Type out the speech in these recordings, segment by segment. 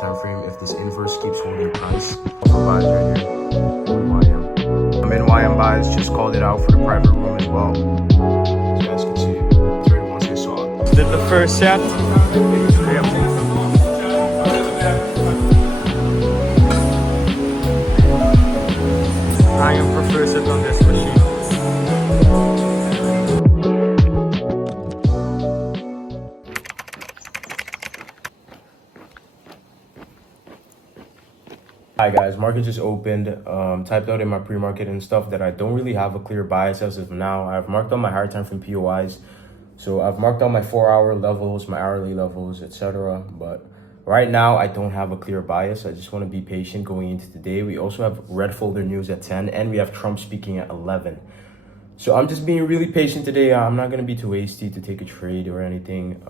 time frame if this inverse keeps holding price. Also buys right here on YM. I'm in YM buys, just called it out for the private room as well. As you guys can see, it's right once I saw it. Did the first set. I am professor on this machine. Hi guys, market just opened. Typed out in my pre-market and stuff that I don't really have a clear bias as of now. I've marked on my higher time frame POIs. So I've marked on my 4-hour levels, my hourly levels, etc. But right now I don't have a clear bias. I just want to be patient going into today. We also have red folder news at 10 and we have Trump speaking at 11. So I'm just being really patient today. I'm not going to be too hasty to take a trade or anything.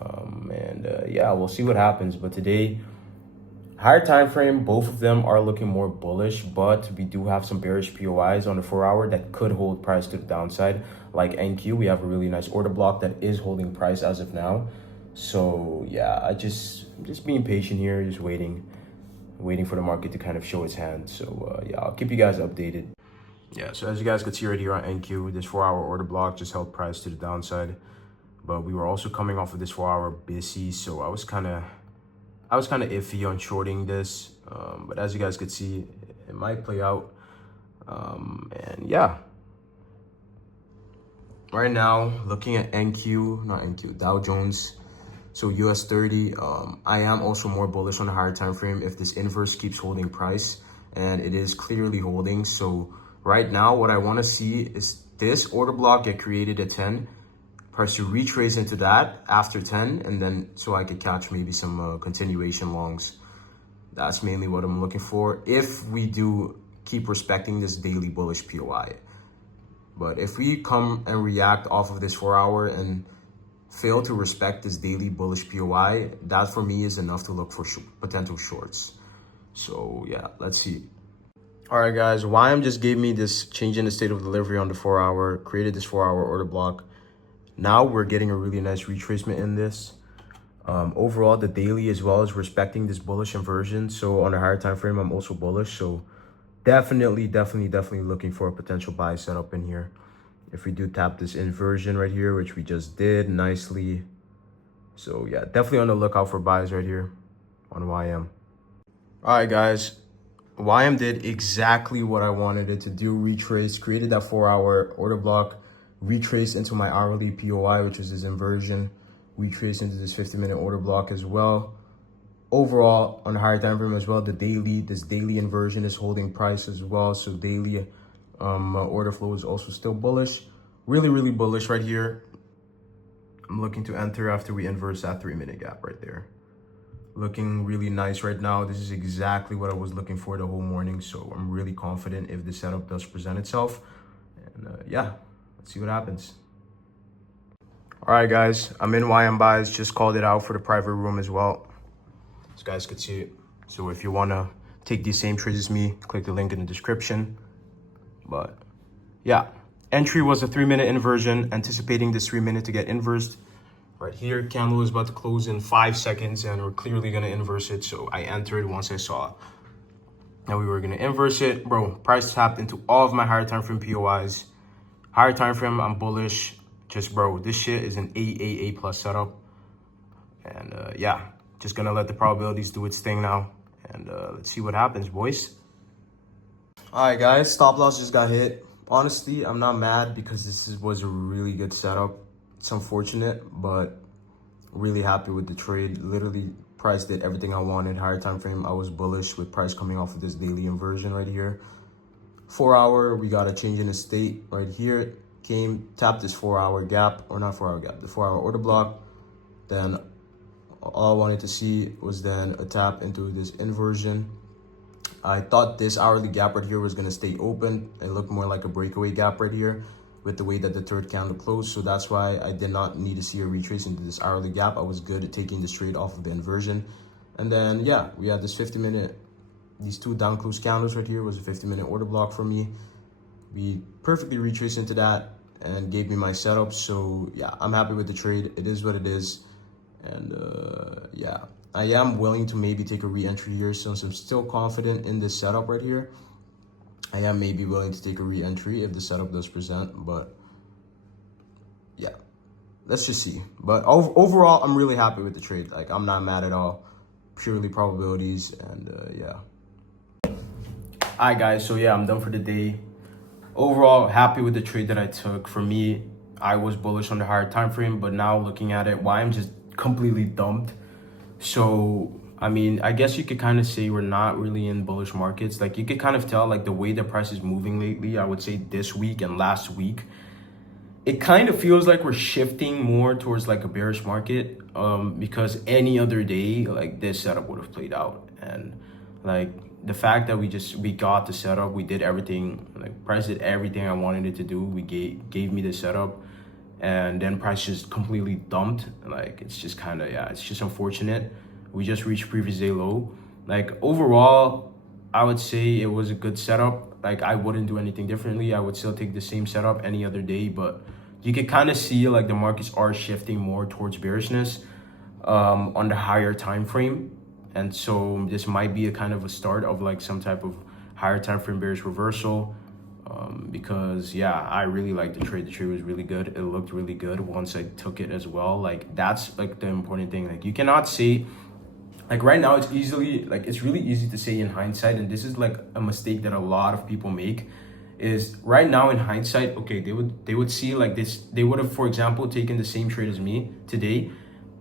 Yeah, we'll see what happens. But today, higher time frame, both of them are looking more bullish, but we do have some bearish POIs on the 4-hour that could hold price to the downside. Like NQ, we have a really nice order block that is holding price as of now. So yeah, I'm just being patient here, just waiting for the market to kind of show its hand. So yeah, I'll keep you guys updated. Yeah, so as you guys could see right here on NQ, this 4-hour order block just held price to the downside. But we were also coming off of this 4-hour busy, so I was kind of iffy on shorting this, but as you guys could see, it might play out. And yeah, right now looking at Dow Jones, so US 30. I am also more bullish on the higher time frame if this inverse keeps holding price, and it is clearly holding. So right now, what I want to see is this order block get created at 10. Price to retrace into that after 10, and then so I could catch maybe some continuation longs. That's mainly what I'm looking for if we do keep respecting this daily bullish POI. But if we come and react off of this 4-hour and fail to respect this daily bullish POI, that for me is enough to look for potential shorts. So yeah, let's see. All right guys, YM just gave me this change in the state of delivery on the 4-hour, created this 4-hour order block. Now we're getting a really nice retracement in this. Overall, the daily as well is respecting this bullish inversion. So on a higher time frame, I'm also bullish. So definitely looking for a potential buy setup in here. If we do tap this inversion right here, which we just did nicely. So yeah, definitely on the lookout for buys right here on YM. All right, guys. YM did exactly what I wanted it to do. Retrace, created that 4-hour order block. Retrace into my hourly POI, which is this inversion. Retrace into this 50-minute order block as well. Overall, on the higher time frame as well, this daily inversion is holding price as well. So daily order flow is also still bullish. Really bullish right here. I'm looking to enter after we inverse that 3-minute gap right there. Looking really nice right now. This is exactly what I was looking for the whole morning. So I'm really confident if the setup does present itself. And yeah. Let's see what happens. All right, guys, I'm in YM buys. Just called it out for the private room as well. As guys could see it. So if you want to take these same trades as me, click the link in the description. But yeah, entry was a 3-minute inversion, anticipating this 3-minute to get inversed. Right here, candle is about to close in 5 seconds, and we're clearly going to inverse it. So I entered once I saw that we were going to inverse it. Bro, price tapped into all of my higher time frame POIs. Higher time frame, I'm bullish. Just bro, this shit is an A plus setup. And yeah, just gonna let the probabilities do its thing now. And let's see what happens, boys. All right, guys, stop loss just got hit. Honestly, I'm not mad because was a really good setup. It's unfortunate, but really happy with the trade. Literally, price did everything I wanted. Higher time frame, I was bullish with price coming off of this daily inversion right here. 4-hour, we got a change in the state right here. Tapped this 4-hour gap, or not 4-hour gap, the 4-hour order block. Then all I wanted to see was then a tap into this inversion. I thought this hourly gap right here was going to stay open. It looked more like a breakaway gap right here with the way that the third candle closed. So that's why I did not need to see a retrace into this hourly gap. I was good at taking this trade off of the inversion. And then, yeah, we had this 50-minute. These two down close candles right here was a 50-minute order block for me. We perfectly retraced into that and gave me my setup. So yeah, I'm happy with the trade. It is what it is. And yeah, I am willing to maybe take a re-entry here since I'm still confident in this setup right here. I am maybe willing to take a re-entry if the setup does present, but yeah, let's just see. But overall, I'm really happy with the trade. Like, I'm not mad at all. Purely probabilities, and yeah. All right, guys, so yeah, I'm done for the day. Overall, happy with the trade that I took. For me, I was bullish on the higher time frame, but now looking at it, why I'm just completely dumped. So, I mean, I guess you could kind of say we're not really in bullish markets. Like, you could kind of tell, like, the way the price is moving lately, I would say this week and last week, it kind of feels like we're shifting more towards, like, a bearish market, because any other day, like, this setup would have played out. And, like, the fact that we got the setup, we did everything, like, price did everything I wanted it to do. We gave me the setup, and then price just completely dumped. Like, it's just kind of, yeah, it's just unfortunate. We just reached previous day low. Like, overall, I would say it was a good setup. Like, I wouldn't do anything differently. I would still take the same setup any other day, but you can kind of see, like, the markets are shifting more towards bearishness on the higher time frame. And so this might be a kind of a start of, like, some type of higher time frame bearish reversal, because yeah, I really liked the trade. The trade was really good. It looked really good once I took it as well. Like, that's, like, the important thing. Like, you cannot say, like, right now it's really easy to say in hindsight, and this is, like, a mistake that a lot of people make, is right now in hindsight, okay, they would see, like, this, they would have, for example, taken the same trade as me today,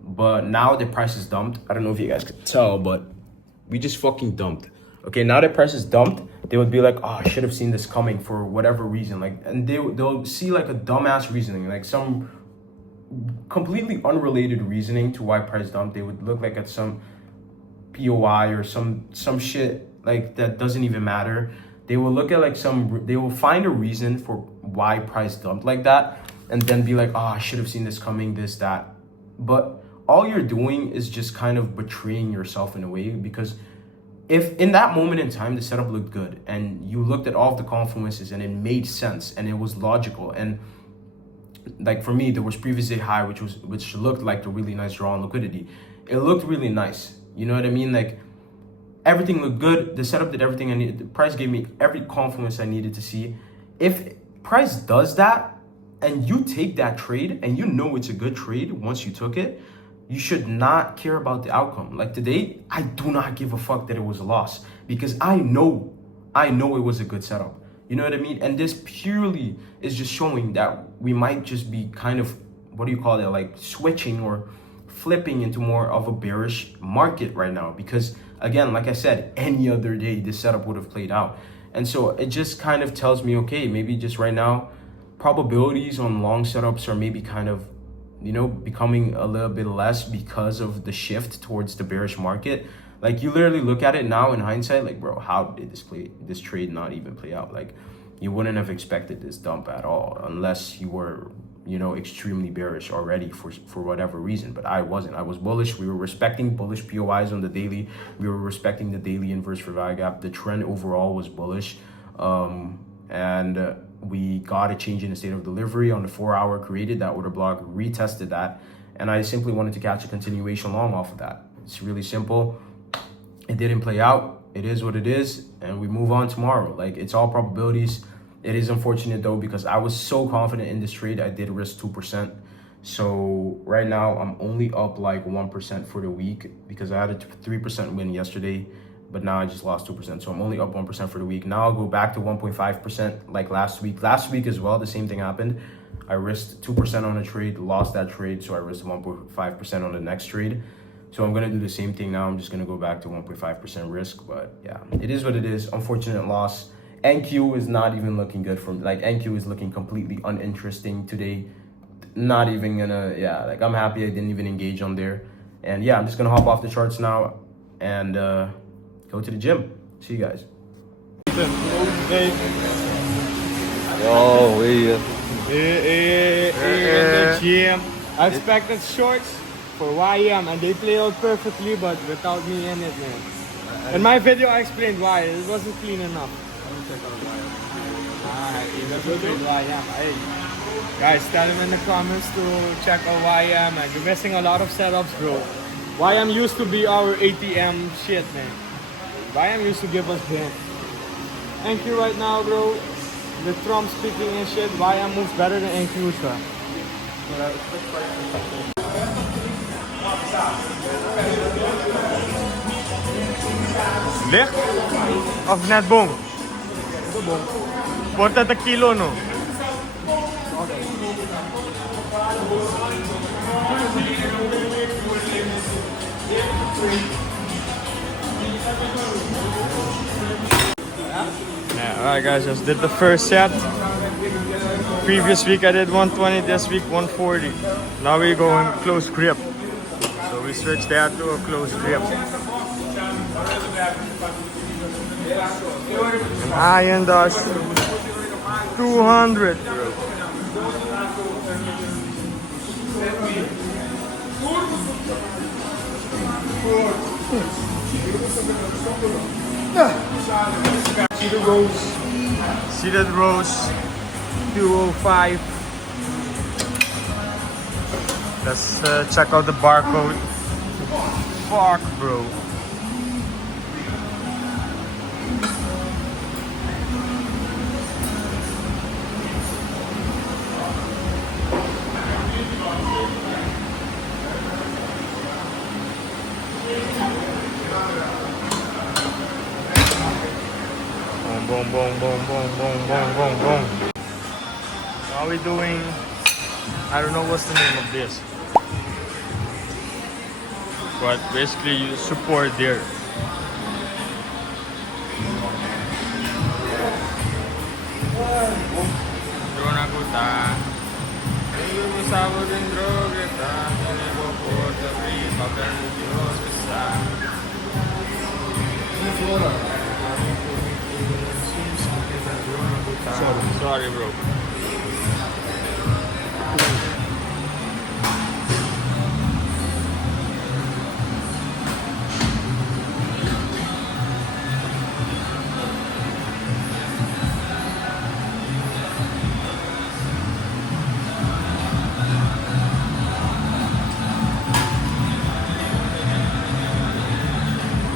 but now the price is dumped. I don't know if you guys could tell, but we just fucking dumped. Okay, now the price is dumped. They would be like, oh, I should have seen this coming for whatever reason. Like, and they'll see, like, a dumbass reasoning, like some completely unrelated reasoning to why price dumped. They would look like at some POI or some shit, like, that doesn't even matter. They will look at, like, they will find a reason for why price dumped like that, and then be like, oh, I should have seen this coming, this, that. But all you're doing is just kind of betraying yourself in a way, because if in that moment in time the setup looked good and you looked at all of the confluences and it made sense and it was logical, and, like, for me, there was previous day high, which looked like a really nice draw on liquidity. It looked really nice. You know what I mean? Like, everything looked good. The setup did everything I needed. The price gave me every confluence I needed to see. If price does that and you take that trade and you know it's a good trade once you took it, you should not care about the outcome. Like, today, I do not give a fuck that it was a loss, because I know it was a good setup. You know what I mean? And this purely is just showing that we might just be kind of, what do you call it, like, switching or flipping into more of a bearish market right now, because, again, like I said, any other day this setup would have played out. And so it just kind of tells me, okay, maybe just right now probabilities on long setups are maybe kind of, you know, becoming a little bit less because of the shift towards the bearish market. Like, you literally look at it now in hindsight, like, bro, how did this trade not even play out? Like, you wouldn't have expected this dump at all unless you were, you know, extremely bearish already for whatever reason. But I wasn't. I was bullish. We were respecting bullish POIs on the daily. We were respecting the daily inverse for value gap. The trend overall was bullish, and we got a change in the state of delivery on the 4 hour, created that order block, retested that, and I simply wanted to catch a continuation long off of that. It's really simple. It didn't play out. It is what it is, and we move on tomorrow. Like, it's all probabilities. It is unfortunate though, because I was so confident in this trade. I did risk 2%. So right now I'm only up like 1% for the week, because I had a 3% win yesterday, but now I just lost 2%. So I'm only up 1% for the week. Now I'll go back to 1.5% like last week. Last week as well, the same thing happened. I risked 2% on a trade, lost that trade, so I risked 1.5% on the next trade. So I'm going to do the same thing now. I'm just going to go back to 1.5% risk. But yeah, it is what it is. Unfortunate loss. NQ is not even looking good for me. Like, NQ is looking completely uninteresting today. Not even gonna, yeah, like, I'm happy I didn't even engage on there. And yeah, I'm just gonna hop off the charts now and go to the gym. See you guys. Yo, we In the gym. I expected shorts for YM and they play out perfectly, but without me in it, man. In my video, I explained why. It wasn't clean enough. Let me check out YM. He doesn't play YM. Hey, guys, tell him in the comments to check out YM, man. You're missing a lot of setups, bro. YM used to be our ATM shit, man. YM used to give us hint. NQ right now, bro. With Trump speaking and shit, YM moves better than NQ, sir. Licht? Of net bong? Wordt het een kilo, no? Yeah, alright guys, just did the first set. Previous week I did 120, this week 140. Now we're going close grip. So we switched that to a close grip. And iron dash 200. Seated rows. Seated rows. 205. Let's check out the barcode. Fuck, bro. Boom, boom, boom, boom, boom, boom, boom, boom. Now we're doing, I don't know what's the name of this, but basically you support there. Sorry, bro.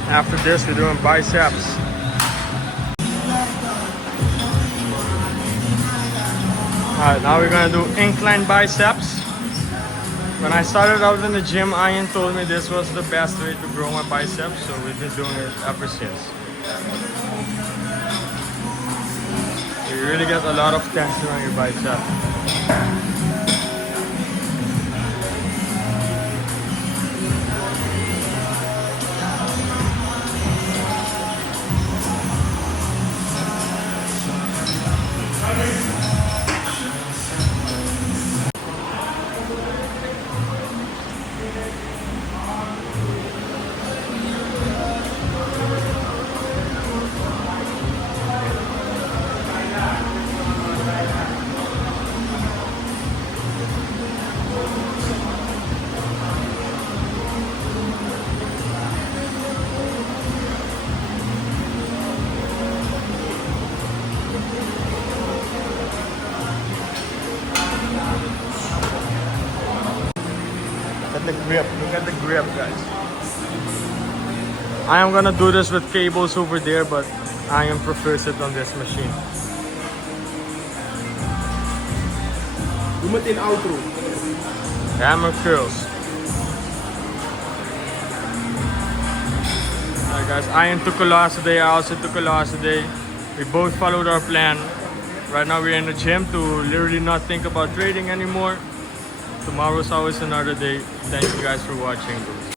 After this, we're doing biceps. Alright, now we're gonna do incline biceps. When I started out in the gym, Ian told me this was the best way to grow my biceps, so we've been doing it ever since. You really get a lot of tension on your bicep. Look at the grip, look at the grip, guys. I am gonna do this with cables over there, but I am prefers it on this machine. Doe meteen outro. Hammer curls. Alright guys, Ian took a loss today, I also took a loss today. We both followed our plan. Right now we're in the gym to literally not think about trading anymore. Tomorrow's always another day. Thank you guys for watching.